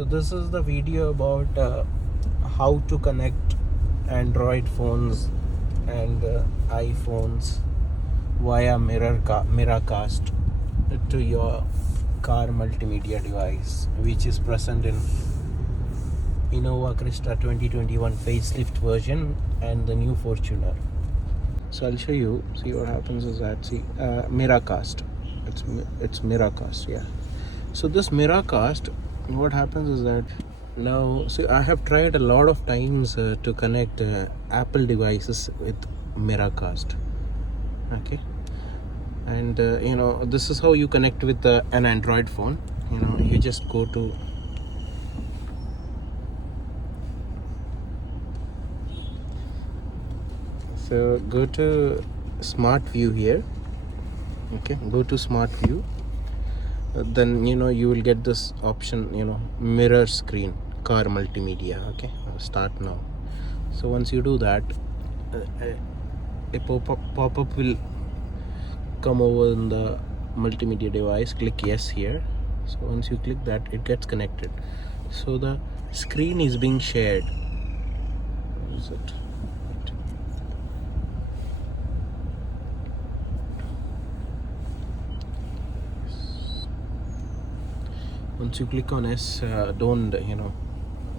So this is the video about how to connect Android phones and iPhones via MIRACAST to your car multimedia device, which is present in Innova Crysta 2021 facelift version and the new Fortuner. So I'll show you. See what happens is that, see, MIRACAST. It's MIRACAST, yeah. So this MIRACAST, what happens is that now, see, I have tried a lot of times to connect Apple devices with MIRACAST. Okay, and this is how you connect with an Android phone. You just go to go to Smart View here. Okay, go to Smart View. Then you will get this option, mirror screen car multimedia. Okay, start now. So once you do that, a pop-up will come over in the multimedia device. Click yes here. So once you click that, it gets connected. So the screen is being shared. Where is it? Once you click on S, don't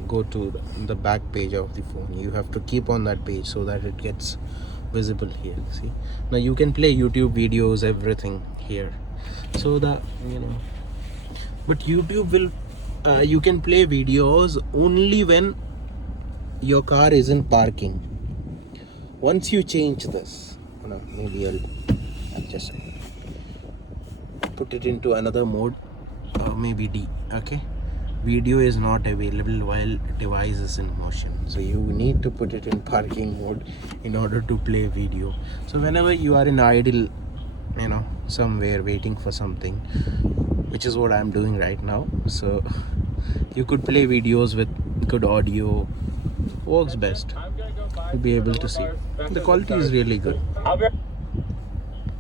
go to the back page of the phone. You have to keep on that page so that it gets visible here. See, now you can play YouTube videos, everything here. So but YouTube will you can play videos only when your car is in parking. Once you change this, maybe I'll just put it into another mode, or maybe D. Okay, video is not available while device is in motion, so you need to put it in parking mode in order to play video. So whenever you are in idle, somewhere waiting for something, which is what I'm doing right now, so you could play videos with good audio. Works best. You'll be able to see the quality is really good.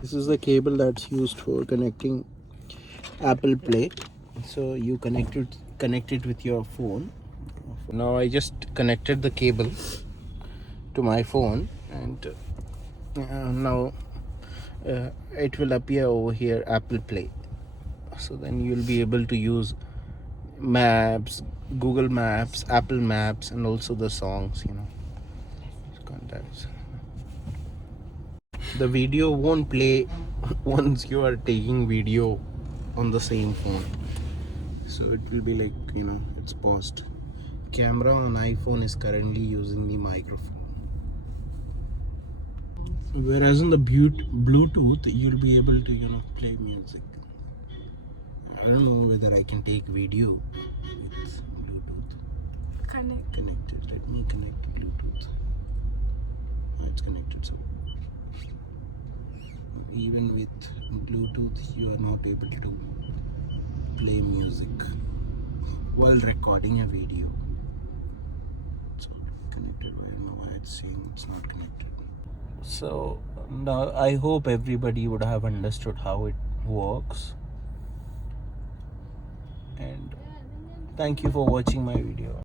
This is the cable that's used for connecting Apple Play. So you connect it with your phone. Now I just connected the cable to my phone, and now it will appear over here, Apple Play. So then you'll be able to use Maps, Google Maps, Apple Maps, and also the songs, contacts. The video won't play once you are taking video on the same phone. So it will be like, it's paused. Camera on iPhone is currently using the microphone. Whereas on the Bluetooth, you'll be able to, play music. I don't know whether I can take video with Bluetooth. Connected. Let me connect Bluetooth. Oh, it's connected. So even with Bluetooth, you are not able to play music while recording a video. It's connected. I don't know why it's saying it's not connected. So now I hope everybody would have understood how it works, and thank you for watching my video.